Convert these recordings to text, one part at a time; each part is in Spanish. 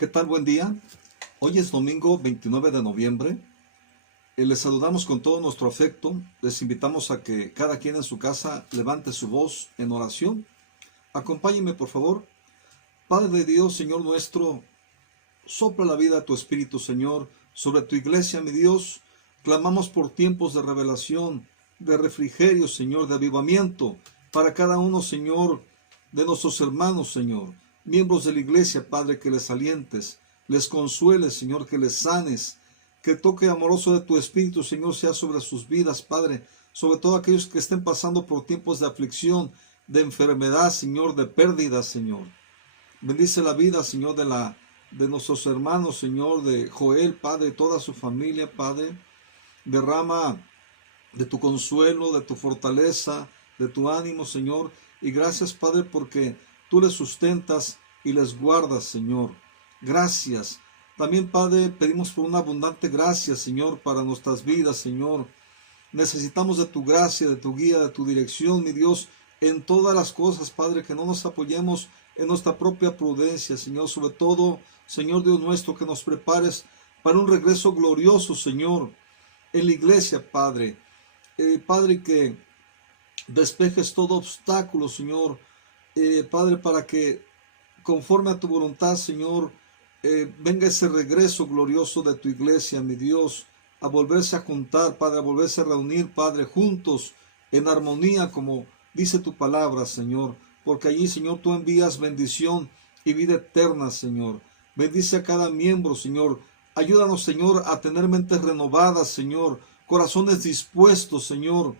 ¿Qué tal? Buen día. Hoy es domingo 29 de noviembre. Les saludamos con todo nuestro afecto. Les invitamos a que cada quien en su casa levante su voz en oración. Acompáñenme, por favor. Padre de Dios, Señor nuestro, sopla la vida a tu Espíritu, Señor, sobre tu iglesia, mi Dios. Clamamos por tiempos de revelación, de refrigerio, Señor, de avivamiento, para cada uno, Señor, de nuestros hermanos, Señor, miembros de la iglesia, Padre, que les alientes, les consueles, Señor, que les sanes, que el toque amoroso de tu Espíritu, Señor, sea sobre sus vidas, Padre, sobre todo aquellos que estén pasando por tiempos de aflicción, de enfermedad, Señor, de pérdida, Señor. Bendice la vida, Señor, de nuestros hermanos, Señor, de Joel, Padre, toda su familia, Padre. Derrama de tu consuelo, de tu fortaleza, de tu ánimo, Señor. Y gracias, Padre, porque tú les sustentas y les guardas, Señor. Gracias. También, Padre, pedimos por una abundante gracia, Señor, para nuestras vidas, Señor. Necesitamos de tu gracia, de tu guía, de tu dirección, mi Dios, en todas las cosas, Padre, que no nos apoyemos en nuestra propia prudencia, Señor. Sobre todo, Señor Dios nuestro, que nos prepares para un regreso glorioso, Señor, en la iglesia, Padre. Padre, que despejes todo obstáculo, Señor. Padre, para que conforme a tu voluntad, Señor, venga ese regreso glorioso de tu iglesia, mi Dios, a volverse a juntar, Padre, a volverse a reunir, Padre, juntos, en armonía, como dice tu palabra, Señor, porque allí, Señor, tú envías bendición y vida eterna, Señor. Bendice a cada miembro, Señor. Ayúdanos, Señor, a tener mentes renovadas, Señor, corazones dispuestos, Señor,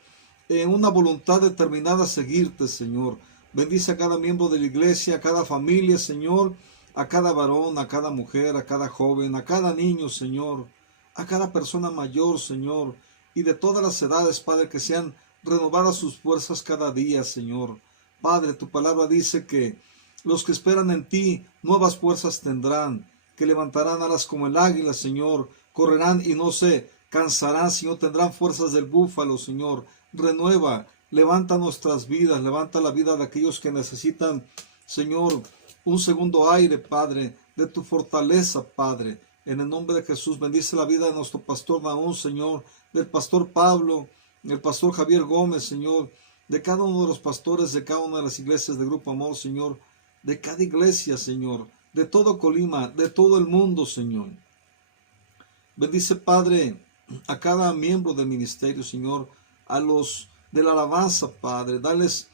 en una voluntad determinada a seguirte, Señor. Bendice a cada miembro de la iglesia, a cada familia, Señor, a cada varón, a cada mujer, a cada joven, a cada niño, Señor, a cada persona mayor, Señor, y de todas las edades, Padre, que sean renovadas sus fuerzas cada día, Señor. Padre, tu palabra dice que los que esperan en ti nuevas fuerzas tendrán, que levantarán alas como el águila, Señor, correrán y no se cansarán, Señor, tendrán fuerzas del búfalo, Señor. Renueva, levanta nuestras vidas, levanta la vida de aquellos que necesitan, Señor, un segundo aire, Padre, de tu fortaleza, Padre. En el nombre de Jesús, bendice la vida de nuestro pastor Naún, Señor, del pastor Pablo, del pastor Javier Gómez, Señor, de cada uno de los pastores, de cada una de las iglesias de Grupo Amor, Señor, de cada iglesia, Señor, de todo Colima, de todo el mundo, Señor. Bendice, Padre, a cada miembro del ministerio, Señor, a los de la alabanza, Padre, dales,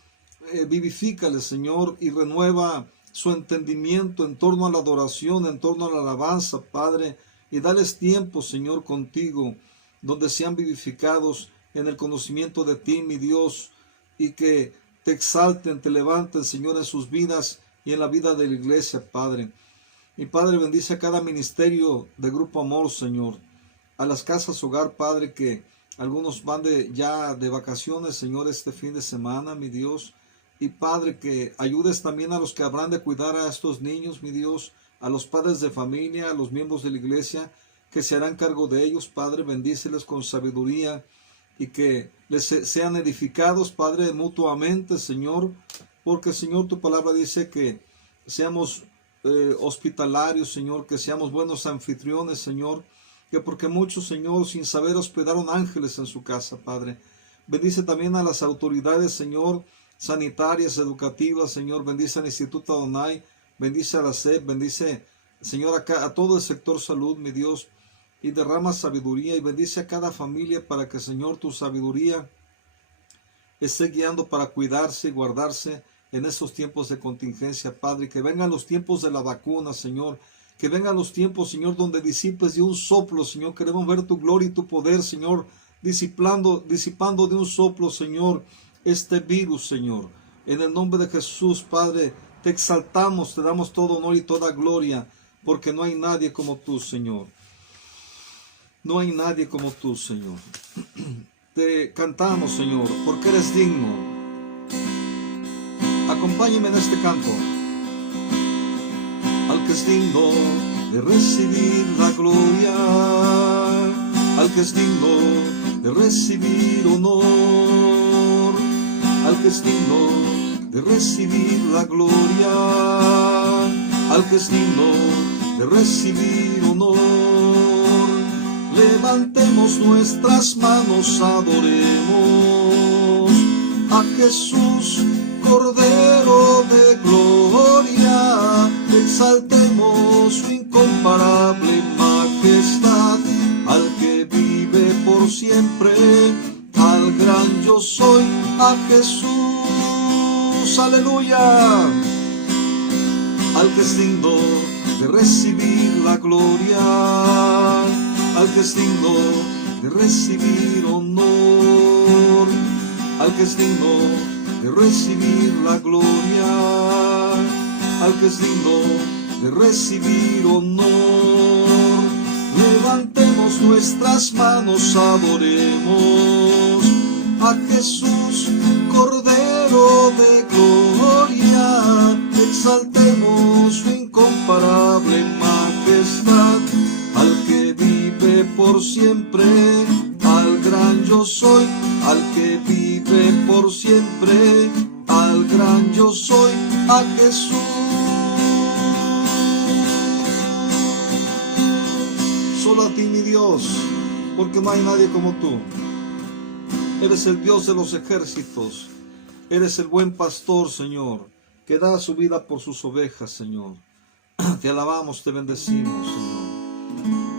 vivifícales, Señor, y renueva su entendimiento en torno a la adoración, en torno a la alabanza, Padre, y dales tiempo, Señor, contigo, donde sean vivificados en el conocimiento de ti, mi Dios, y que te exalten, te levanten, Señor, en sus vidas y en la vida de la iglesia, Padre. Y Padre, bendice a cada ministerio de Grupo Amor, Señor, a las casas hogar, Padre, que algunos van ya de vacaciones, Señor, este fin de semana, mi Dios. Y Padre, que ayudes también a los que habrán de cuidar a estos niños, mi Dios, a los padres de familia, a los miembros de la iglesia, que se harán cargo de ellos, Padre. Bendíceles con sabiduría y que les sean edificados, Padre, mutuamente, Señor, porque, Señor, tu palabra dice que seamos hospitalarios, Señor, que seamos buenos anfitriones, Señor, que porque muchos, Señor, sin saber hospedaron ángeles en su casa, Padre. Bendice también a las autoridades, Señor, sanitarias, educativas, Señor. Bendice al Instituto Adonai, bendice a la SEP, bendice, Señor, a todo el sector salud, mi Dios, y derrama sabiduría y bendice a cada familia para que, Señor, tu sabiduría esté guiando para cuidarse y guardarse en estos tiempos de contingencia, Padre. Que vengan los tiempos de la vacuna, Señor. Que vengan los tiempos, Señor, donde disipes de un soplo, Señor. Queremos ver tu gloria y tu poder, Señor, disipando de un soplo, Señor, este virus, Señor. En el nombre de Jesús, Padre, te exaltamos, te damos todo honor y toda gloria, porque no hay nadie como tú, Señor. No hay nadie como tú, Señor. Te cantamos, Señor, porque eres digno. Acompáñeme en este canto. Al que es digno de recibir la gloria, al que es digno de recibir honor, al que es digno de recibir la gloria, al que es digno de recibir honor. Levantemos nuestras manos, adoremos a Jesús, Cordero de gloria. Exaltemos su incomparable majestad, al que vive por siempre, al gran yo soy, a Jesús, aleluya, al que es digno de recibir la gloria, al que es digno de recibir honor, al que es digno de recibir la gloria, al que es digno de recibir honor. Levantemos nuestras manos, adoremos a Jesús, Cordero de gloria. Exaltemos su incomparable majestad, al que vive por siempre, al gran yo soy, al que vive por siempre, al gran yo soy, a Jesús. Solo a ti, mi Dios, porque no hay nadie como tú. Eres el Dios de los ejércitos, eres el buen pastor, Señor, que da su vida por sus ovejas, Señor. Te alabamos, te bendecimos, Señor.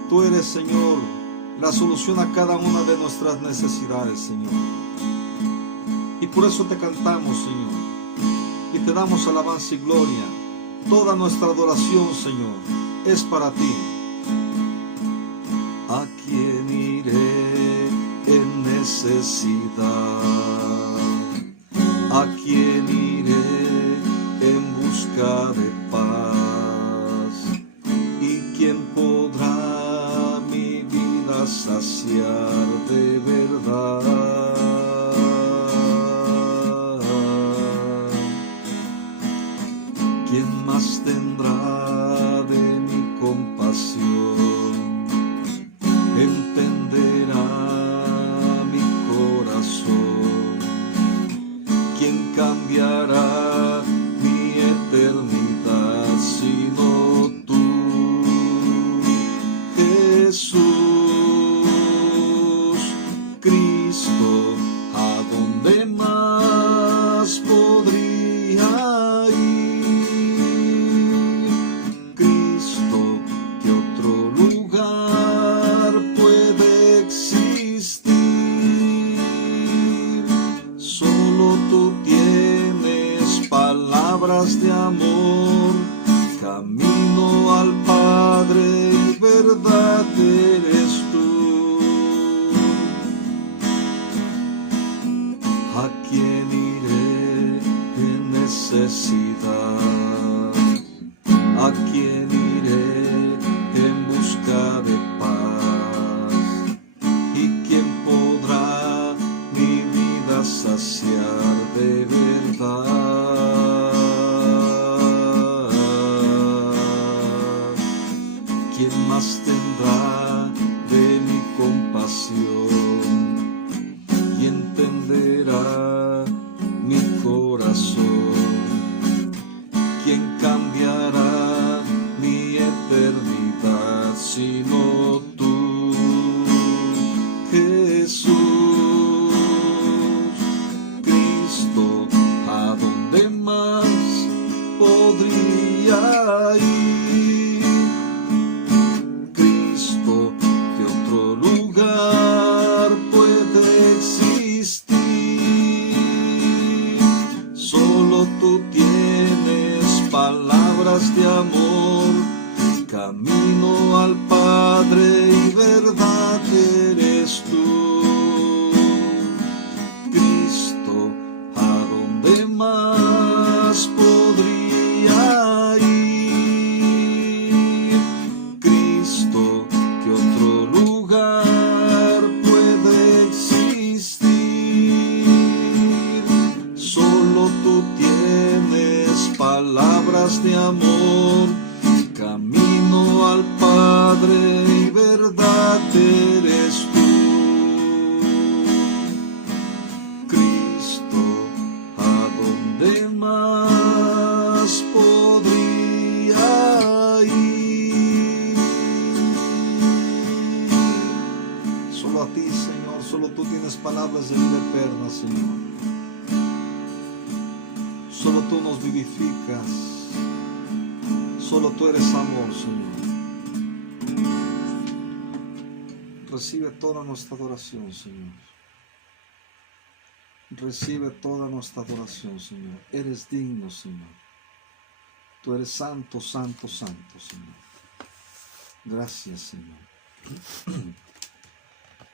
Tú eres, Señor, la solución a cada una de nuestras necesidades, Señor. Y por eso te cantamos, Señor, y te damos alabanza y gloria. Toda nuestra adoración, Señor, es para ti. ¿A quién iré en necesidad? ¿A quién iré en busca de paz? ¿Y quién podrá mi vida saciar de verdad? ¿Quién más tendrá de mi compasión? Entenderá mi corazón. ¿Quién cambiará mi eternidad sino tú, Jesús Cristo? ¿A dónde más podría ir? Cristo, ¿qué otro lugar puede existir? Solo tú tienes palabras de amor, camino al Padre y verdad eres tú. ¿A quién iré en necesidad? ¿A quién iré en busca de paz? ¿Y quién podrá mi vida saciar de verdad? ¿Quién más tendrá de mi compasión y entenderá mi corazón? ¿Quién cambiará mi eternidad sino tú, Jesús Cristo? ¿A dónde más podría ir? Cristo, ¿qué otro lugar puede existir? Solo tú tienes palabras de amor, camino al Padre y verdad eres tú. Cristo, ¿a dónde más podría ir? Cristo, ¿qué otro lugar puede existir? Solo tú tienes palabras de amor, camino al Padre y verdad eres tú. Cristo, ¿a dónde más podría ir? solo tú tienes palabras de vida eterna, Señor. Solo tú nos vivificas. Solo tú eres amor, Señor. Recibe toda nuestra adoración, Señor. Recibe toda nuestra adoración, Señor. Eres digno, Señor. Tú eres santo, santo, santo, Señor. Gracias, Señor.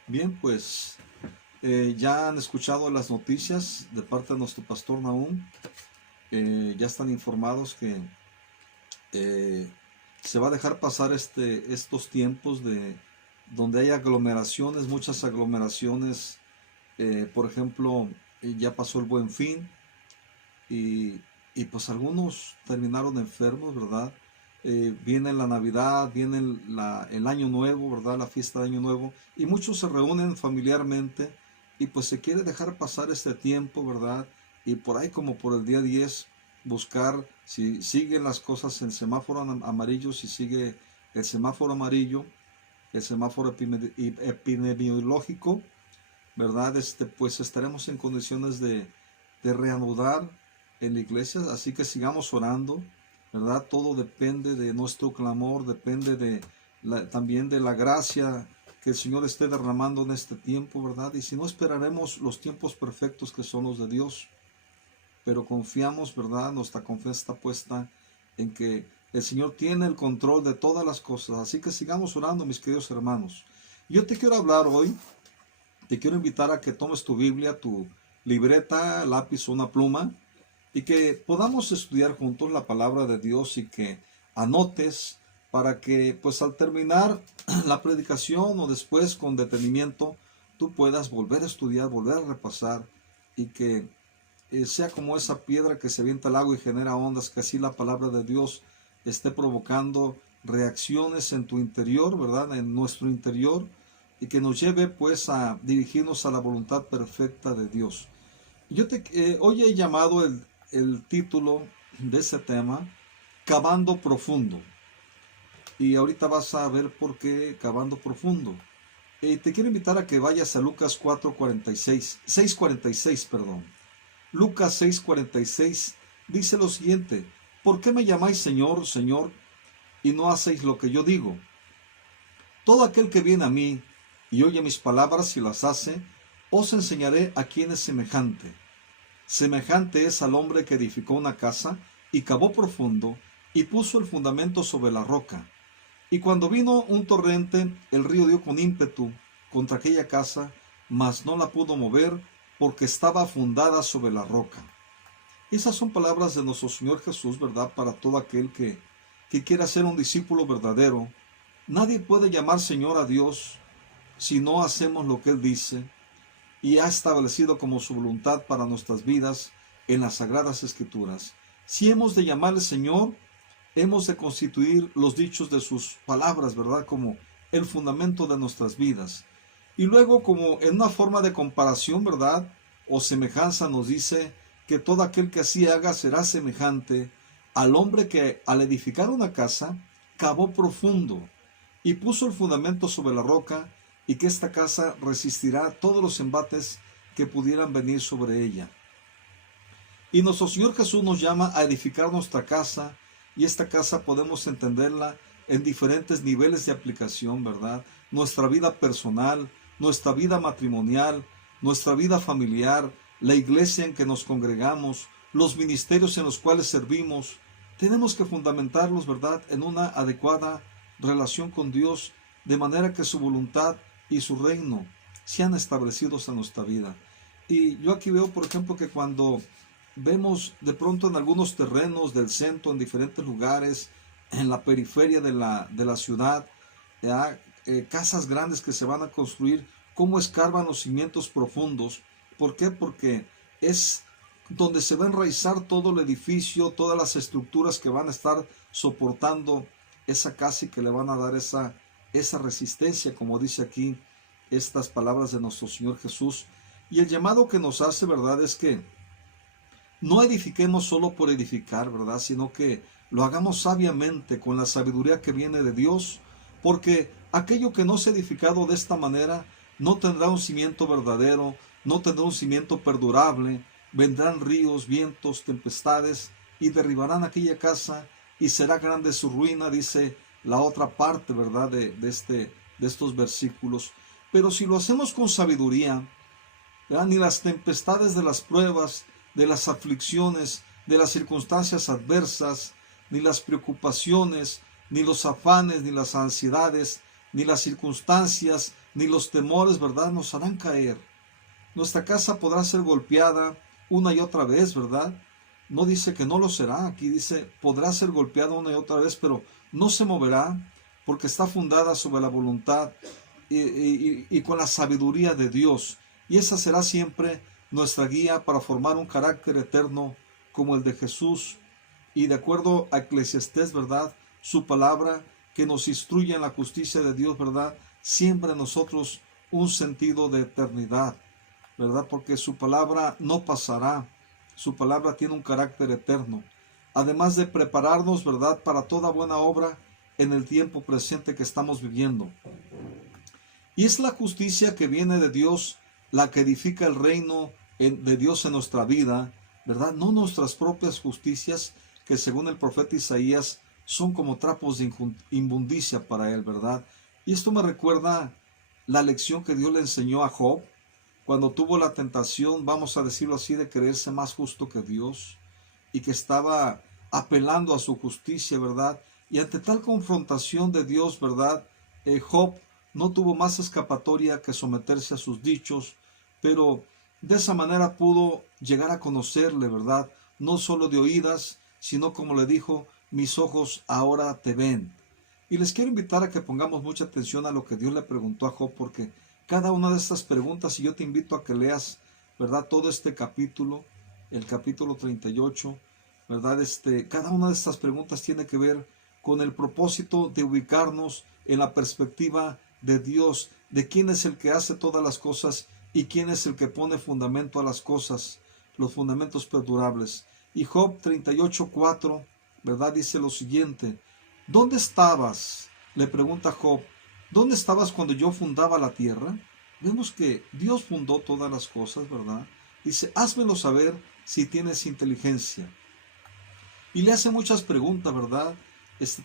Bien, pues ya han escuchado las noticias de parte de nuestro pastor Nahum. Ya están informados que se va a dejar pasar estos tiempos de donde hay aglomeraciones, muchas aglomeraciones. Por ejemplo, ya pasó el Buen Fin y pues algunos terminaron enfermos, ¿verdad? Viene la Navidad, viene el Año Nuevo, ¿verdad? La fiesta de Año Nuevo, y muchos se reúnen familiarmente y pues se quiere dejar pasar este tiempo, ¿verdad? Y por ahí como por el día 10 buscar si siguen las cosas en semáforo amarillo, si sigue el semáforo amarillo, el semáforo epidemiológico, ¿verdad? Pues estaremos en condiciones de reanudar en la iglesia, así que sigamos orando, ¿verdad? Todo depende de nuestro clamor, depende también de la gracia que el Señor esté derramando en este tiempo, ¿verdad? Y si no, esperaremos los tiempos perfectos que son los de Dios, pero confiamos, ¿verdad? Nuestra confianza está puesta en que el Señor tiene el control de todas las cosas, así que sigamos orando, mis queridos hermanos. Yo te quiero hablar hoy, te quiero invitar a que tomes tu Biblia, tu libreta, lápiz o una pluma, y que podamos estudiar juntos la palabra de Dios y que anotes para que pues al terminar la predicación o después con detenimiento tú puedas volver a estudiar, volver a repasar y que sea como esa piedra que se avienta al agua y genera ondas, que así la palabra de Dios esté provocando reacciones en tu interior, ¿verdad? En nuestro interior, y que nos lleve pues a dirigirnos a la voluntad perfecta de Dios. Hoy he llamado el título de ese tema, Cavando Profundo. Y ahorita vas a ver por qué Cavando Profundo. Te quiero invitar a que vayas a Lucas 6:46, perdón. Lucas 6:46 dice lo siguiente: ¿por qué me llamáis Señor, Señor, y no hacéis lo que yo digo? Todo aquel que viene a mí y oye mis palabras y las hace, os enseñaré a quién es semejante. Semejante es al hombre que edificó una casa y cavó profundo y puso el fundamento sobre la roca. Y cuando vino un torrente, el río dio con ímpetu contra aquella casa, mas no la pudo mover porque estaba fundada sobre la roca. Esas son palabras de nuestro Señor Jesús, ¿verdad? Para todo aquel que quiera ser un discípulo verdadero. Nadie puede llamar Señor a Dios si no hacemos lo que Él dice y ha establecido como su voluntad para nuestras vidas en las Sagradas Escrituras. Si hemos de llamarle Señor, hemos de constituir los dichos de sus palabras, ¿verdad? Como el fundamento de nuestras vidas. Y luego, como en una forma de comparación, ¿verdad? O semejanza, nos dice que todo aquel que así haga será semejante al hombre que al edificar una casa cavó profundo y puso el fundamento sobre la roca, y que esta casa resistirá todos los embates que pudieran venir sobre ella. Y nuestro Señor Jesús nos llama a edificar nuestra casa, y esta casa podemos entenderla en diferentes niveles de aplicación, ¿verdad? Nuestra vida personal, nuestra vida matrimonial, nuestra vida familiar, la iglesia en que nos congregamos, los ministerios en los cuales servimos. Tenemos que fundamentarlos, ¿verdad?, en una adecuada relación con Dios, de manera que su voluntad y su reino sean establecidos en nuestra vida. Y yo aquí veo, por ejemplo, que cuando vemos de pronto en algunos terrenos del centro, en diferentes lugares, en la periferia de la ciudad, casas grandes que se van a construir, cómo escarban los cimientos profundos. ¿Por qué? Porque es donde se va a enraizar todo el edificio, todas las estructuras que van a estar soportando esa casa y que le van a dar esa resistencia, como dice aquí estas palabras de nuestro Señor Jesús. Y el llamado que nos hace, ¿verdad?, es que no edifiquemos solo por edificar, ¿verdad?, sino que lo hagamos sabiamente, con la sabiduría que viene de Dios, porque aquello que no se ha edificado de esta manera no tendrá un cimiento verdadero, no tendrá un cimiento perdurable. Vendrán ríos, vientos, tempestades y derribarán aquella casa y será grande su ruina, dice la otra parte, ¿verdad? De estos versículos. Pero si lo hacemos con sabiduría, ¿verdad? Ni las tempestades de las pruebas, de las aflicciones, de las circunstancias adversas, ni las preocupaciones, ni los afanes, ni las ansiedades, ni las circunstancias, ni los temores, ¿verdad?, nos harán caer. Nuestra casa podrá ser golpeada una y otra vez, ¿verdad? No dice que no lo será, aquí dice podrá ser golpeada una y otra vez, pero no se moverá porque está fundada sobre la voluntad y con la sabiduría de Dios. Y esa será siempre nuestra guía para formar un carácter eterno como el de Jesús. Y de acuerdo a Eclesiastés, ¿verdad?, su palabra que nos instruye en la justicia de Dios, ¿verdad?, siembra en nosotros un sentido de eternidad, ¿verdad? Porque su palabra no pasará, su palabra tiene un carácter eterno. Además de prepararnos, ¿verdad?, para toda buena obra en el tiempo presente que estamos viviendo. Y es la justicia que viene de Dios la que edifica el reino de Dios en nuestra vida, ¿verdad? No nuestras propias justicias, que según el profeta Isaías son como trapos de inmundicia para él, ¿verdad? Y esto me recuerda la lección que Dios le enseñó a Job cuando tuvo la tentación, vamos a decirlo así, de creerse más justo que Dios y que estaba apelando a su justicia, ¿verdad? Y ante tal confrontación de Dios, ¿verdad?, Job no tuvo más escapatoria que someterse a sus dichos, pero de esa manera pudo llegar a conocerle, ¿verdad? No solo de oídas, sino como le dijo, mis ojos ahora te ven. Y les quiero invitar a que pongamos mucha atención a lo que Dios le preguntó a Job, porque cada una de estas preguntas, y yo te invito a que leas, ¿verdad?, todo este capítulo, el capítulo 38, ¿verdad? Cada una de estas preguntas tiene que ver con el propósito de ubicarnos en la perspectiva de Dios, de quién es el que hace todas las cosas y quién es el que pone fundamento a las cosas, los fundamentos perdurables. Y Job 38:4, ¿verdad?, dice lo siguiente: ¿dónde estabas?, le pregunta Job, ¿dónde estabas cuando yo fundaba la tierra? Vemos que Dios fundó todas las cosas, ¿verdad? Dice, házmelo saber si tienes inteligencia. Y le hace muchas preguntas, ¿verdad?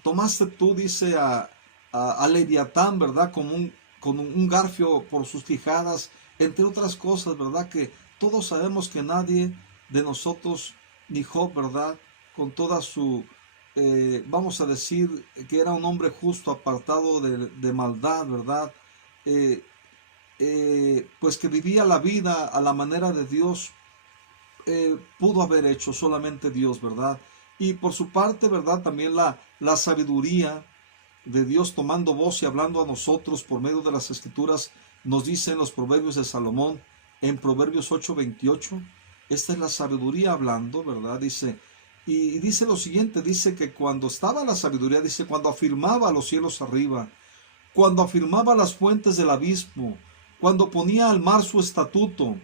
Tomaste tú, dice, a Leviatán, ¿verdad?, con un garfio por sus quijadas, entre otras cosas, ¿verdad? Que todos sabemos que nadie de nosotros, ni Job, ¿verdad?, con toda su, vamos a decir, que era un hombre justo, apartado de maldad, ¿verdad? Pues que vivía la vida a la manera de Dios, pudo haber hecho solamente Dios, ¿verdad? Y por su parte, ¿verdad?, también la sabiduría de Dios tomando voz y hablando a nosotros por medio de las Escrituras, nos dice en los Proverbios de Salomón, en Proverbios 8:28, esta es la sabiduría hablando, ¿verdad? Dice, y dice lo siguiente, dice que cuando estaba la sabiduría, dice, cuando afirmaba los cielos arriba, cuando afirmaba las fuentes del abismo, cuando ponía al mar su estatuto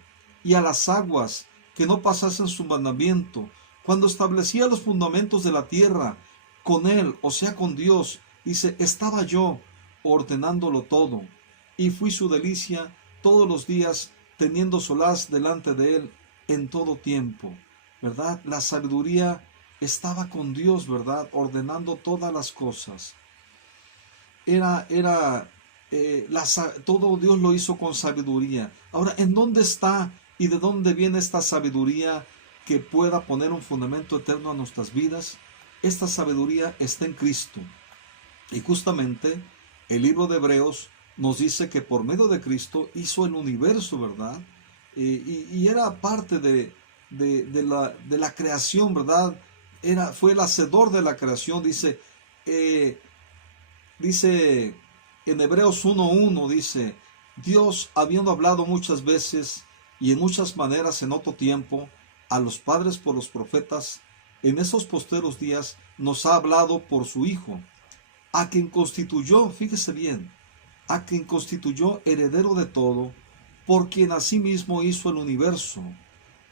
y a las aguas que no pasasen su mandamiento, cuando establecía los fundamentos de la tierra, con él, o sea, con Dios, dice, estaba yo ordenándolo todo, y fui su delicia todos los días, teniendo solaz delante de él en todo tiempo, ¿verdad? La sabiduría estaba con Dios, ¿verdad?, ordenando todas las cosas. Todo Dios lo hizo con sabiduría. Ahora, ¿en dónde está y de dónde viene esta sabiduría que pueda poner un fundamento eterno a nuestras vidas? Esta sabiduría está en Cristo. Y justamente el libro de Hebreos nos dice que por medio de Cristo hizo el universo, ¿verdad? Y era parte de la creación, ¿verdad? Fue el hacedor de la creación, dice en Hebreos 1:1, dice, Dios, habiendo hablado muchas veces y en muchas maneras en otro tiempo a los padres por los profetas, en esos posteros días nos ha hablado por su Hijo, a quien constituyó, fíjese bien, a quien constituyó heredero de todo, por quien asimismo hizo el universo,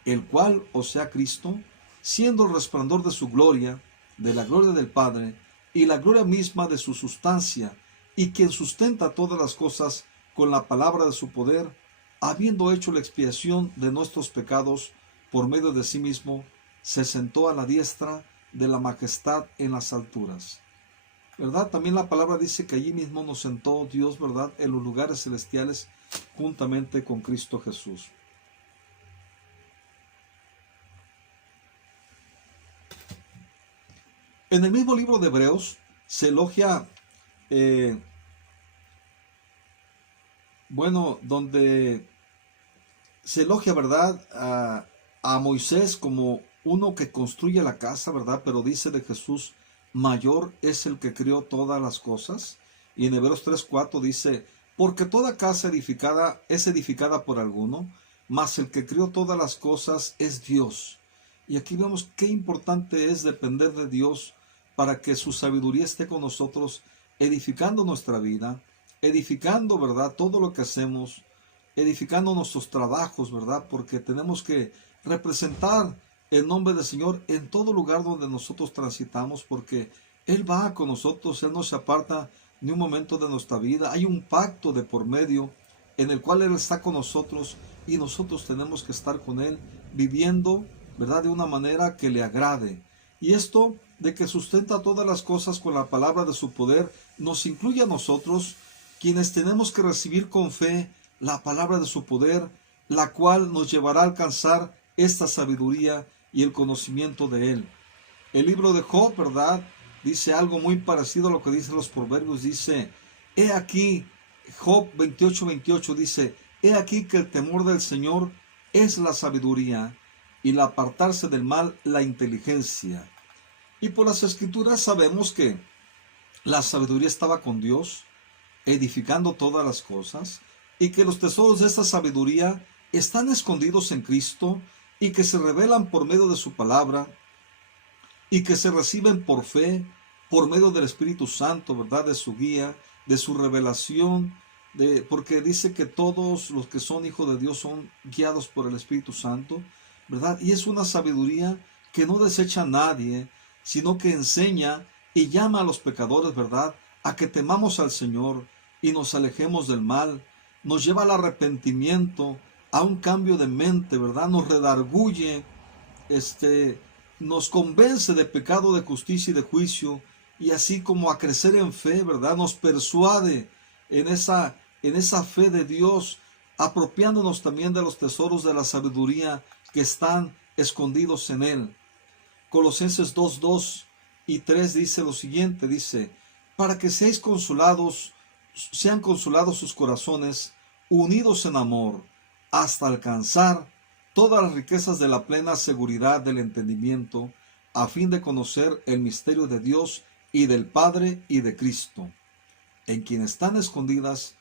el cual, o sea Cristo, siendo el resplandor de su gloria, de la gloria del Padre, y la gloria misma de su sustancia, y quien sustenta todas las cosas con la palabra de su poder, habiendo hecho la expiación de nuestros pecados por medio de sí mismo, se sentó a la diestra de la majestad en las alturas. ¿Verdad? También la palabra dice que allí mismo nos sentó Dios, ¿verdad?, en los lugares celestiales juntamente con Cristo Jesús. En el mismo libro de Hebreos se elogia, donde se elogia, ¿verdad?, a Moisés como uno que construye la casa, ¿verdad? Pero dice de Jesús, mayor es el que creó todas las cosas. Y en Hebreos 3:4 dice, porque toda casa edificada es edificada por alguno, mas el que creó todas las cosas es Dios. Y aquí vemos qué importante es depender de Dios para que su sabiduría esté con nosotros, edificando nuestra vida, edificando, ¿verdad?, todo lo que hacemos, edificando nuestros trabajos, ¿verdad? Porque tenemos que representar el nombre del Señor en todo lugar donde nosotros transitamos, porque Él va con nosotros, Él no se aparta ni un momento de nuestra vida. Hay un pacto de por medio en el cual Él está con nosotros y nosotros tenemos que estar con Él viviendo, ¿verdad?, de una manera que le agrade. Y esto de que sustenta todas las cosas con la palabra de su poder, nos incluye a nosotros, quienes tenemos que recibir con fe la palabra de su poder, la cual nos llevará a alcanzar esta sabiduría y el conocimiento de Él. El libro de Job, ¿verdad?, dice algo muy parecido a lo que dicen los proverbios. Dice, he aquí, Job 28:28 dice, he aquí que el temor del Señor es la sabiduría, y el apartarse del mal la inteligencia. Y por las Escrituras sabemos que la sabiduría estaba con Dios, edificando todas las cosas, y que los tesoros de esta sabiduría están escondidos en Cristo, y que se revelan por medio de su palabra, y que se reciben por fe, por medio del Espíritu Santo, ¿verdad?, de su guía, de su revelación, porque dice que todos los que son hijos de Dios son guiados por el Espíritu Santo, ¿verdad? Y es una sabiduría que no desecha a nadie, sino que enseña y llama a los pecadores, ¿verdad?, a que temamos al Señor y nos alejemos del mal, nos lleva al arrepentimiento, a un cambio de mente, ¿verdad? Nos redarguye, nos convence de pecado, de justicia y de juicio, y así como a crecer en fe, ¿verdad? Nos persuade en esa fe de Dios, apropiándonos también de los tesoros de la sabiduría que están escondidos en Él. Colosenses 2:2 y 3 dice lo siguiente, dice, para que sean consolados sus corazones, unidos en amor, hasta alcanzar todas las riquezas de la plena seguridad del entendimiento, a fin de conocer el misterio de Dios y del Padre y de Cristo, en quien están escondidas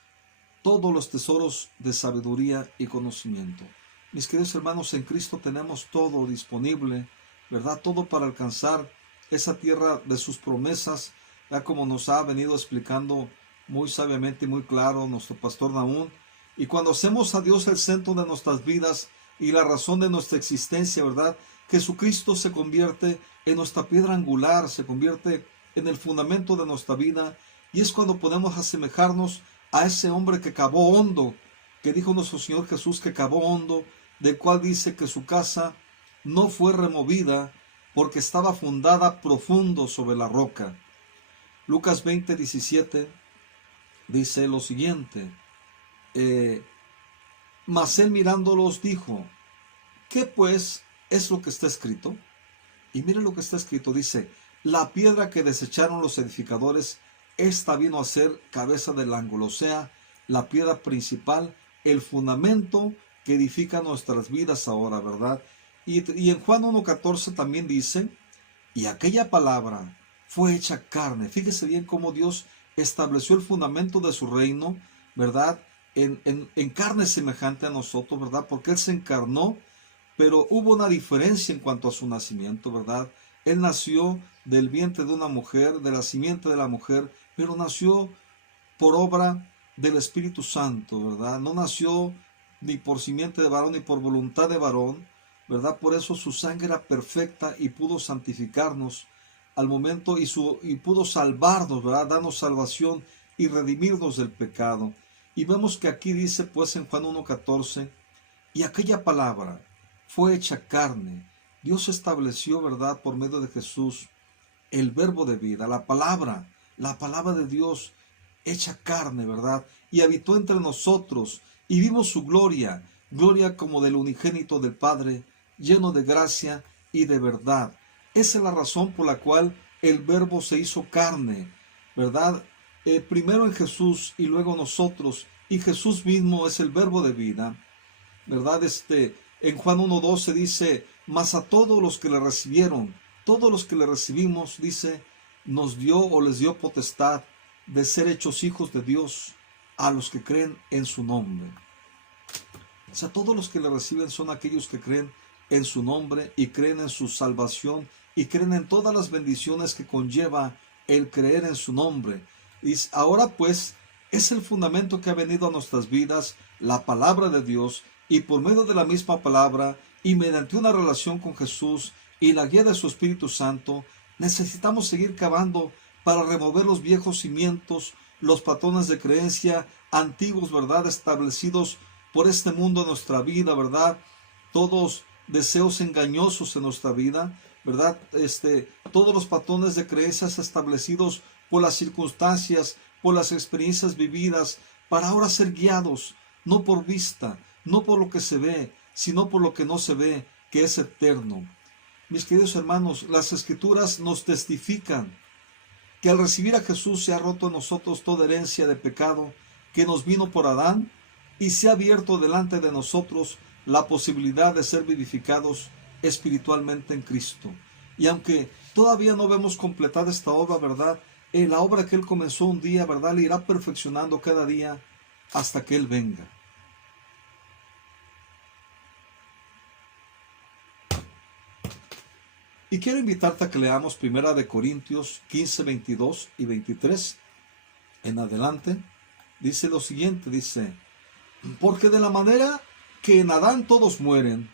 todos los tesoros de sabiduría y conocimiento. Mis queridos hermanos, en Cristo tenemos todo disponible, ¿verdad? Todo para alcanzar esa tierra de sus promesas, ya como nos ha venido explicando muy sabiamente y muy claro nuestro pastor Nahum. Y cuando hacemos a Dios el centro de nuestras vidas y la razón de nuestra existencia, ¿verdad?, Jesucristo se convierte en nuestra piedra angular, se convierte en el fundamento de nuestra vida, y es cuando podemos asemejarnos a ese hombre que cavó hondo, que dijo nuestro Señor Jesús que cavó hondo, del cual dice que su casa no fue removida porque estaba fundada profundo sobre la roca. Lucas 20:17 dice lo siguiente, mas él mirándolos dijo, ¿qué pues es lo que está escrito? Y mire lo que está escrito, dice, la piedra que desecharon los edificadores, esta vino a ser cabeza del ángulo, o sea, la piedra principal, el fundamento que edifica nuestras vidas ahora, ¿verdad? Y en Juan 1:14 también dice, y aquella palabra fue hecha carne. Fíjese bien cómo Dios estableció el fundamento de su reino, ¿verdad?, en carne semejante a nosotros, ¿verdad?, porque Él se encarnó, pero hubo una diferencia en cuanto a su nacimiento, ¿verdad? Él nació del vientre de una mujer, de la simiente de la mujer, pero nació por obra del Espíritu Santo, ¿verdad? No nació ni por simiente de varón ni por voluntad de varón, ¿verdad? Por eso su sangre era perfecta y pudo santificarnos al momento y pudo salvarnos, ¿verdad? Darnos salvación y redimirnos del pecado. Y vemos que aquí dice pues en Juan 1:14, y aquella palabra fue hecha carne. Dios estableció, ¿verdad?, por medio de Jesús, el verbo de vida, la palabra de Dios hecha carne, ¿verdad? Y habitó entre nosotros y vimos su gloria, gloria como del unigénito del Padre, lleno de gracia y de verdad. Esa es la razón por la cual el verbo se hizo carne, ¿verdad? Primero en Jesús y luego nosotros, y Jesús mismo es el verbo de vida, ¿verdad? En Juan 1:12 dice, mas a todos los que le recibieron, todos los que le recibimos, dice, nos dio o les dio potestad de ser hechos hijos de Dios a los que creen en su nombre. O sea, todos los que le reciben son aquellos que creen en su nombre y creen en su salvación y creen en todas las bendiciones que conlleva el creer en su nombre. Y ahora pues es el fundamento que ha venido a nuestras vidas, la palabra de Dios, y por medio de la misma palabra y mediante una relación con Jesús y la guía de su Espíritu Santo, necesitamos seguir cavando para remover los viejos cimientos, los patrones de creencia antiguos, ¿verdad?, establecidos por este mundo en nuestra vida, ¿verdad? Todos deseos engañosos en nuestra vida, ¿verdad? Todos los patrones de creencias establecidos por las circunstancias, por las experiencias vividas, para ahora ser guiados, no por vista, no por lo que se ve, sino por lo que no se ve, que es eterno. Mis queridos hermanos, las Escrituras nos testifican que al recibir a Jesús se ha roto en nosotros toda herencia de pecado que nos vino por Adán y se ha abierto delante de nosotros la posibilidad de ser vivificados espiritualmente en Cristo. Y aunque todavía no vemos completada esta obra, ¿verdad?, la obra que Él comenzó un día, ¿verdad?, le irá perfeccionando cada día hasta que Él venga. Y quiero invitarte a que leamos 1 Corintios 15, 22 y 23 en adelante. Dice lo siguiente, dice, porque de la manera que en Adán todos mueren,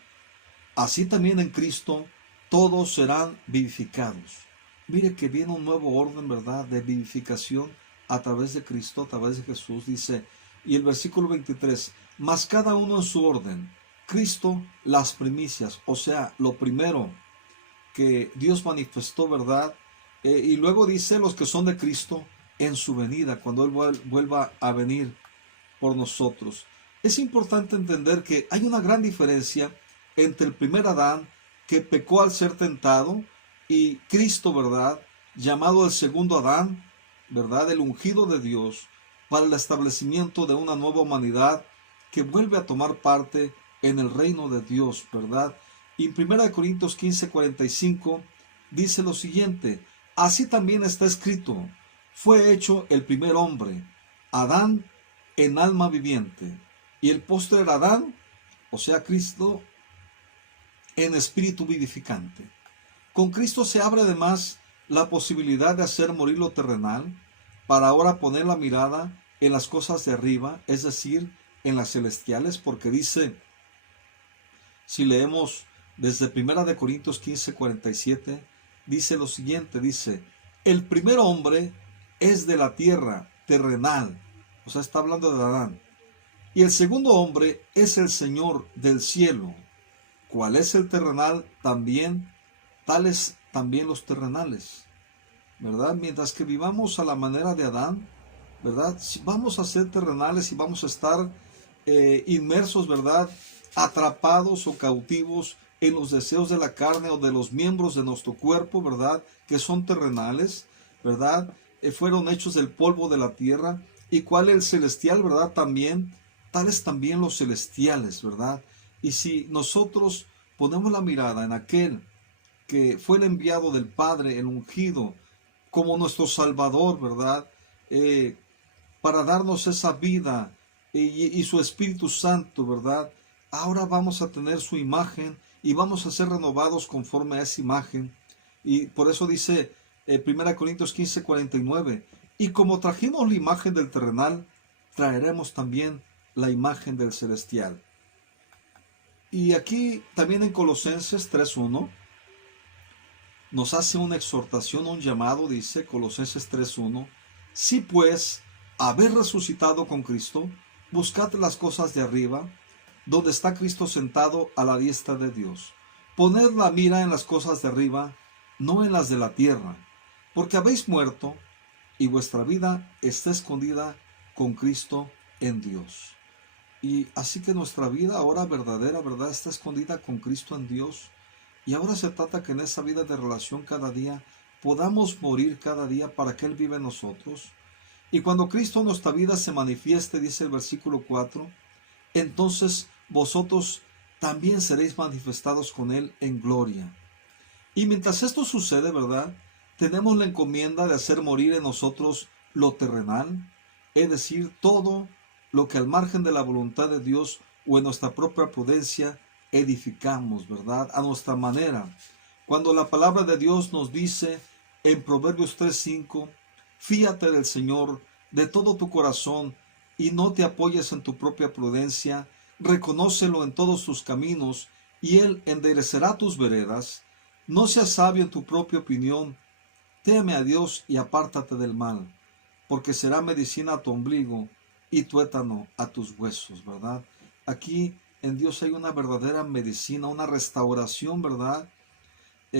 así también en Cristo todos serán vivificados. Mire que viene un nuevo orden, ¿verdad?, de vivificación a través de Cristo, a través de Jesús, dice, y el versículo 23, mas cada uno en su orden, Cristo las primicias, o sea, lo primero que Dios manifestó, ¿verdad? Y luego dice los que son de Cristo en su venida, cuando Él vuelva a venir por nosotros. Es importante entender que hay una gran diferencia entre el primer Adán, que pecó al ser tentado, y Cristo, ¿verdad?, llamado el segundo Adán, ¿verdad?, el ungido de Dios, para el establecimiento de una nueva humanidad que vuelve a tomar parte en el reino de Dios, ¿verdad? Y en 1 Corintios 15, 45 dice lo siguiente, así también está escrito, fue hecho el primer hombre, Adán, en alma viviente, y el postrer Adán, o sea Cristo, en espíritu vivificante. Con Cristo se abre además la posibilidad de hacer morir lo terrenal, para ahora poner la mirada en las cosas de arriba, es decir, en las celestiales, porque dice, si leemos desde 1 Corintios 15, 47, dice lo siguiente, dice, el primer hombre es de la tierra, terrenal, o sea, está hablando de Adán, y el segundo hombre es el Señor del cielo. ¿Cuál es el terrenal? También, tales también los terrenales, ¿verdad? Mientras que vivamos a la manera de Adán, ¿verdad?, vamos a ser terrenales y vamos a estar inmersos, ¿verdad?, atrapados o cautivos en los deseos de la carne o de los miembros de nuestro cuerpo, ¿verdad?, que son terrenales, ¿verdad?, fueron hechos del polvo de la tierra. Y cuál es el celestial, ¿verdad?, también, tales también los celestiales, ¿verdad? Y si nosotros ponemos la mirada en aquel que fue el enviado del Padre, el ungido, como nuestro Salvador, ¿verdad?, para darnos esa vida y su Espíritu Santo, ¿verdad?, ahora vamos a tener su imagen y vamos a ser renovados conforme a esa imagen. Y por eso dice 1 Corintios 15, 49, y como trajimos la imagen del terrenal, traeremos también la imagen del celestial. Y aquí también en Colosenses 3.1 nos hace una exhortación, un llamado, dice Colosenses 3.1, si pues habéis resucitado con Cristo, buscad las cosas de arriba, donde está Cristo sentado a la diestra de Dios. Poned la mira en las cosas de arriba, no en las de la tierra, porque habéis muerto, y vuestra vida está escondida con Cristo en Dios. Y así que nuestra vida ahora verdadera, ¿verdad?, está escondida con Cristo en Dios. Y ahora se trata que en esa vida de relación cada día podamos morir cada día para que Él viva en nosotros. Y cuando Cristo en nuestra vida se manifieste, dice el versículo 4, entonces vosotros también seréis manifestados con Él en gloria. Y mientras esto sucede, ¿verdad?, tenemos la encomienda de hacer morir en nosotros lo terrenal, es decir, todo lo que al margen de la voluntad de Dios o en nuestra propia prudencia edificamos, ¿verdad?, a nuestra manera. Cuando la palabra de Dios nos dice en Proverbios 3:5, fíate del Señor de todo tu corazón y no te apoyes en tu propia prudencia, reconócelo en todos tus caminos y Él enderecerá tus veredas. No seas sabio en tu propia opinión, teme a Dios y apártate del mal, porque será medicina a tu ombligo y tuétano a tus huesos, ¿verdad? Aquí en Dios hay una verdadera medicina, una restauración, ¿verdad?,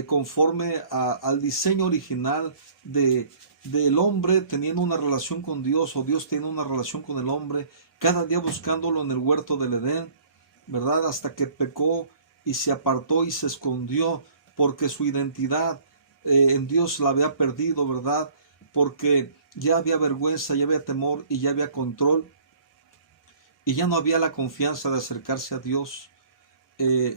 conforme al diseño original del hombre teniendo una relación con Dios, o Dios tiene una relación con el hombre, cada día buscándolo en el huerto del Edén, ¿verdad?, hasta que pecó y se apartó y se escondió, porque su identidad en Dios la había perdido, ¿verdad?, porque ya había vergüenza, ya había temor y ya había control, y ya no había la confianza de acercarse a Dios.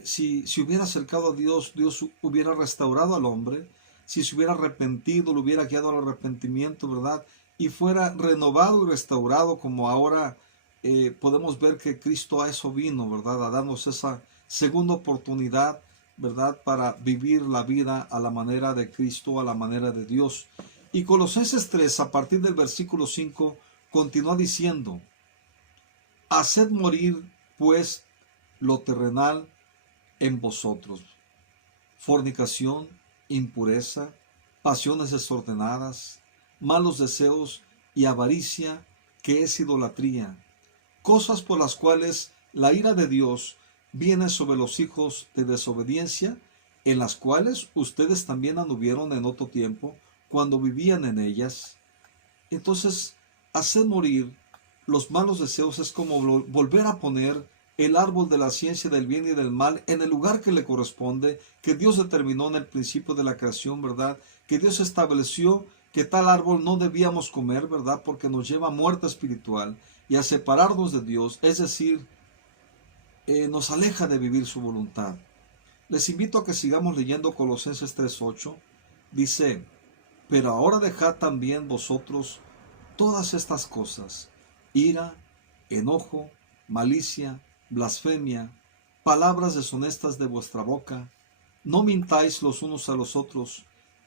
Si hubiera acercado a Dios, Dios hubiera restaurado al hombre. Si se hubiera arrepentido, lo hubiera guiado al arrepentimiento, ¿verdad?, y fuera renovado y restaurado, como ahora podemos ver que Cristo a eso vino, ¿verdad?, a darnos esa segunda oportunidad, ¿verdad?, para vivir la vida a la manera de Cristo, a la manera de Dios. Y Colosenses 3, a partir del versículo 5, continúa diciendo, haced morir, pues, lo terrenal en vosotros: fornicación, impureza, pasiones desordenadas, malos deseos y avaricia, que es idolatría, cosas por las cuales la ira de Dios viene sobre los hijos de desobediencia, en las cuales ustedes también anduvieron en otro tiempo, cuando vivían en ellas. Entonces, hacer morir los malos deseos es como volver a poner el árbol de la ciencia del bien y del mal en el lugar que le corresponde, que Dios determinó en el principio de la creación, ¿verdad?, que Dios estableció que tal árbol no debíamos comer, ¿verdad?, porque nos lleva a muerte espiritual y a separarnos de Dios, es decir, nos aleja de vivir su voluntad. Les invito a que sigamos leyendo Colosenses 3:8. Dice, pero ahora dejad también vosotros todas estas cosas: ira, enojo, malicia, blasfemia, palabras deshonestas de vuestra boca. No mintáis los unos a los otros,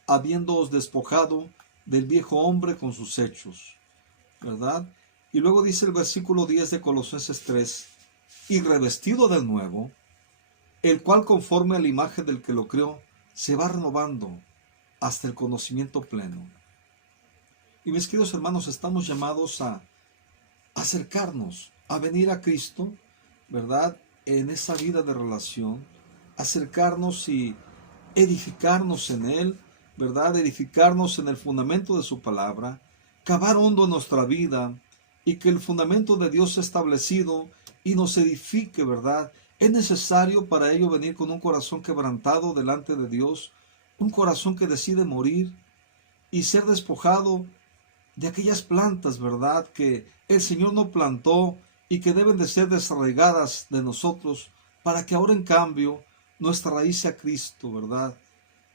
habiéndoos despojado del viejo hombre con sus hechos, ¿verdad? Y luego dice el versículo 10 de Colosenses 3, y revestido del nuevo, el cual conforme a la imagen del que lo creó, se va renovando hasta el conocimiento pleno. Y mis queridos hermanos, estamos llamados a acercarnos, a venir a Cristo, ¿verdad?, en esa vida de relación, acercarnos y edificarnos en Él, ¿verdad?, edificarnos en el fundamento de su palabra, cavar hondo en nuestra vida y que el fundamento de Dios sea establecido y nos edifique, ¿verdad? Es necesario para ello venir con un corazón quebrantado delante de Dios, un corazón que decide morir y ser despojado de aquellas plantas, ¿verdad?, que el Señor no plantó y que deben de ser desarraigadas de nosotros, para que ahora en cambio nuestra raíz sea Cristo, ¿verdad?,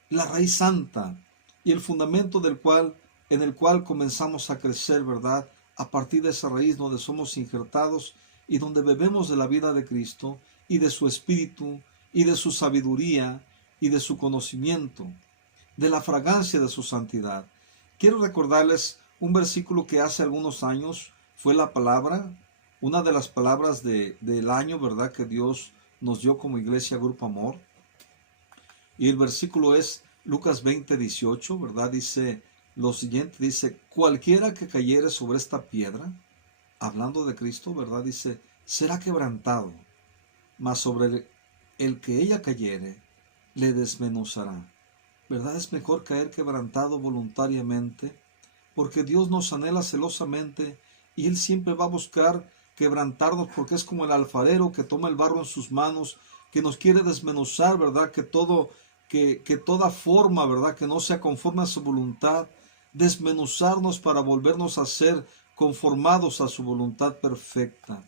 la raíz santa y el fundamento en el cual comenzamos a crecer, ¿verdad?, a partir de esa raíz donde somos injertados y donde bebemos de la vida de Cristo y de su Espíritu y de su sabiduría y de su conocimiento, de la fragancia de su santidad. Quiero recordarles un versículo que hace algunos años fue la palabra, una de las palabras del año, ¿verdad?, que Dios nos dio como iglesia Grupo Amor. Y el versículo es Lucas 20:18, ¿verdad? Dice lo siguiente, dice, cualquiera que cayere sobre esta piedra, hablando de Cristo, ¿verdad? Dice, será quebrantado, mas sobre el que ella cayere, le desmenuzará. ¿Verdad? Es mejor caer quebrantado voluntariamente, porque Dios nos anhela celosamente y Él siempre va a buscar quebrantarnos, porque es como el alfarero que toma el barro en sus manos, que nos quiere desmenuzar, ¿verdad? Que toda forma, ¿verdad? Que no sea conforme a su voluntad, desmenuzarnos para volvernos a ser conformados a su voluntad perfecta.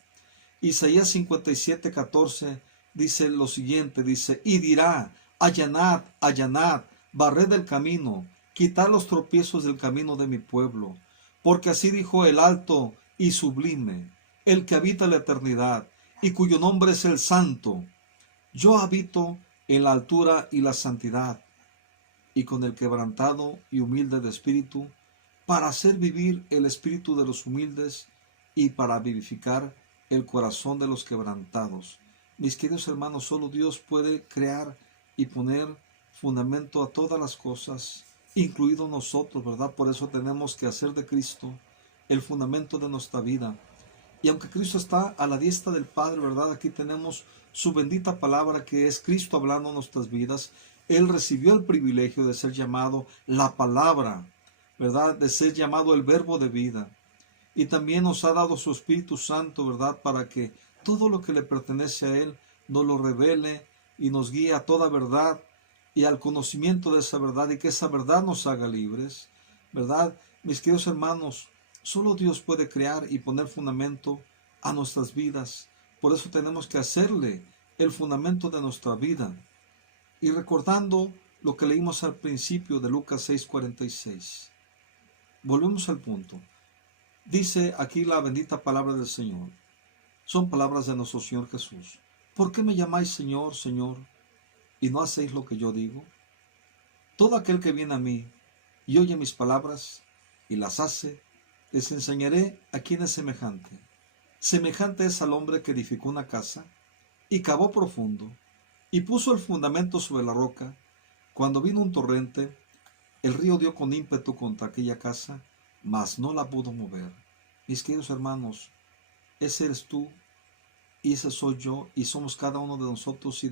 Isaías 57:14 dice lo siguiente, dice, y dirá, allanad, allanad, barred el camino, quitad los tropiezos del camino de mi pueblo, porque así dijo el alto y sublime, el que habita la eternidad, y cuyo nombre es el Santo. Yo habito en la altura y la santidad, y con el quebrantado y humilde de espíritu, para hacer vivir el espíritu de los humildes y para vivificar el corazón de los quebrantados. Mis queridos hermanos, solo Dios puede crear y poner fundamento a todas las cosas, incluido nosotros, ¿verdad? Por eso tenemos que hacer de Cristo el fundamento de nuestra vida. Y aunque Cristo está a la diestra del Padre, ¿verdad? Aquí tenemos su bendita palabra que es Cristo hablando en nuestras vidas. Él recibió el privilegio de ser llamado la palabra, ¿verdad? De ser llamado el verbo de vida. Y también nos ha dado su Espíritu Santo, ¿verdad? Para que todo lo que le pertenece a Él nos lo revele y nos guíe a toda verdad y al conocimiento de esa verdad y que esa verdad nos haga libres, ¿verdad? Mis queridos hermanos, solo Dios puede crear y poner fundamento a nuestras vidas. Por eso tenemos que hacerle el fundamento de nuestra vida. Y recordando lo que leímos al principio de Lucas 6:46. Volvemos al punto. Dice aquí la bendita palabra del Señor. Son palabras de nuestro Señor Jesús. ¿Por qué me llamáis Señor, Señor, y no hacéis lo que yo digo? Todo aquel que viene a mí y oye mis palabras y las hace, les enseñaré a quién es semejante. Semejante es al hombre que edificó una casa y cavó profundo y puso el fundamento sobre la roca. Cuando vino un torrente, el río dio con ímpetu contra aquella casa, mas no la pudo mover. Mis queridos hermanos, ese eres tú y ese soy yo y somos cada uno de nosotros.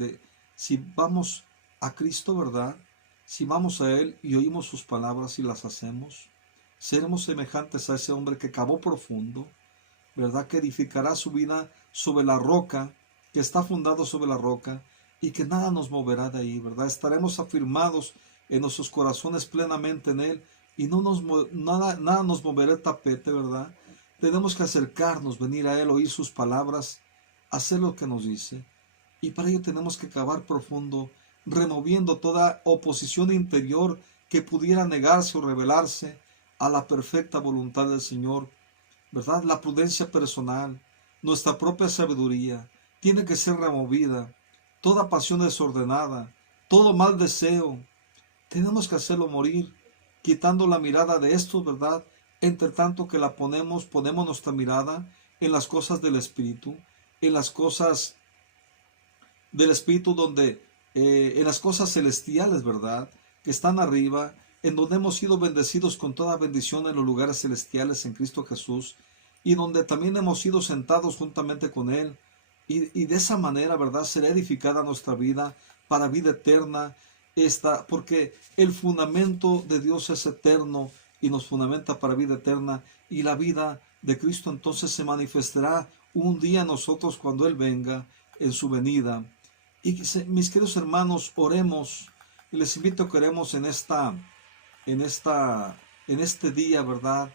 Si vamos a Cristo, ¿verdad? Si vamos a Él y oímos sus palabras y las hacemos, seremos semejantes a ese hombre que cavó profundo, ¿verdad? Que edificará su vida sobre la roca, que está fundado sobre la roca y que nada nos moverá de ahí, ¿verdad? Estaremos afirmados en nuestros corazones plenamente en Él y nada nos moverá el tapete, ¿verdad? Tenemos que acercarnos, venir a Él, oír sus palabras, hacer lo que nos dice. Y para ello tenemos que cavar profundo, removiendo toda oposición interior que pudiera negarse o rebelarse a la perfecta voluntad del Señor, ¿verdad? La prudencia personal, nuestra propia sabiduría, tiene que ser removida. Toda pasión desordenada, todo mal deseo, tenemos que hacerlo morir, quitando la mirada de estos, ¿verdad? Entre tanto que ponemos nuestra mirada en las cosas del Espíritu, en las cosas del Espíritu en las cosas celestiales, ¿verdad? Que están arriba, en donde hemos sido bendecidos con toda bendición en los lugares celestiales en Cristo Jesús, y donde también hemos sido sentados juntamente con Él, y de esa manera, ¿verdad? Será edificada nuestra vida para vida eterna, porque el fundamento de Dios es eterno y nos fundamenta para vida eterna, y la vida de Cristo entonces se manifestará un día a nosotros cuando Él venga en su venida. Y mis queridos hermanos, oremos, y les invito a que oremos en este día, ¿verdad?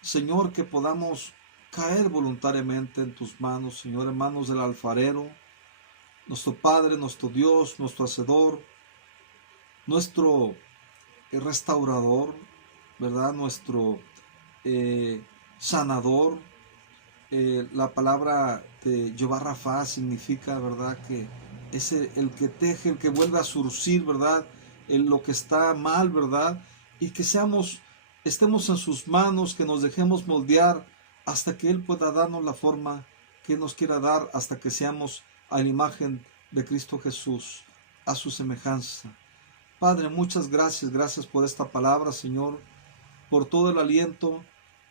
Señor, que podamos caer voluntariamente en tus manos, Señor, en manos del alfarero, nuestro Padre, nuestro Dios, nuestro Hacedor, nuestro restaurador, ¿verdad? Nuestro sanador. La palabra de Jehová Rafa significa, ¿verdad?, que es el que teje, el que vuelve a surcir, ¿verdad?, en lo que está mal, ¿verdad?, y que estemos en sus manos, que nos dejemos moldear hasta que Él pueda darnos la forma que nos quiera dar, hasta que seamos a la imagen de Cristo Jesús, a su semejanza. Padre, muchas gracias por esta palabra, Señor, por todo el aliento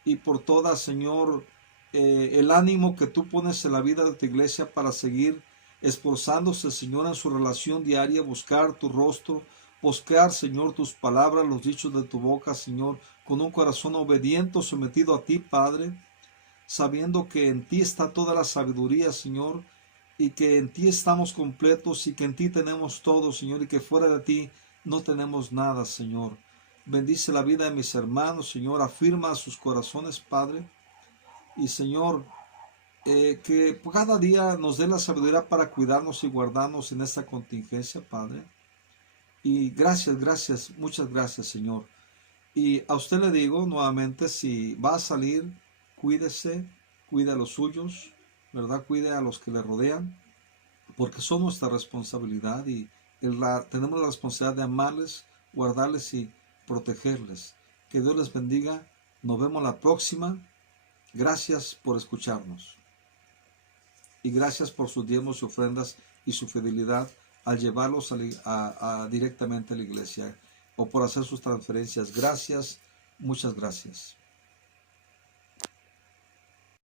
y por toda, Señor, el ánimo que tú pones en la vida de tu iglesia para seguir esforzándose, Señor, en su relación diaria, buscar tu rostro, buscar, Señor, tus palabras, los dichos de tu boca, Señor, con un corazón obediente, sometido a ti, Padre, sabiendo que en ti está toda la sabiduría, Señor, y que en ti estamos completos y que en ti tenemos todo, Señor, y que fuera de ti no tenemos nada, Señor. Bendice la vida de mis hermanos, Señor, afirma sus corazones, Padre, y Señor, que cada día nos dé la sabiduría para cuidarnos y guardarnos en esta contingencia, Padre. Y gracias, gracias, muchas gracias, Señor. Y a usted le digo nuevamente, si va a salir, cuídese, cuide a los suyos, ¿verdad? Cuide a los que le rodean, porque son nuestra responsabilidad y tenemos la responsabilidad de amarles, guardarles y protegerles. Que Dios les bendiga. Nos vemos la próxima. Gracias por escucharnos. Y gracias por sus diezmos y ofrendas y su fidelidad al llevarlos directamente a la iglesia o por hacer sus transferencias. Gracias, muchas gracias.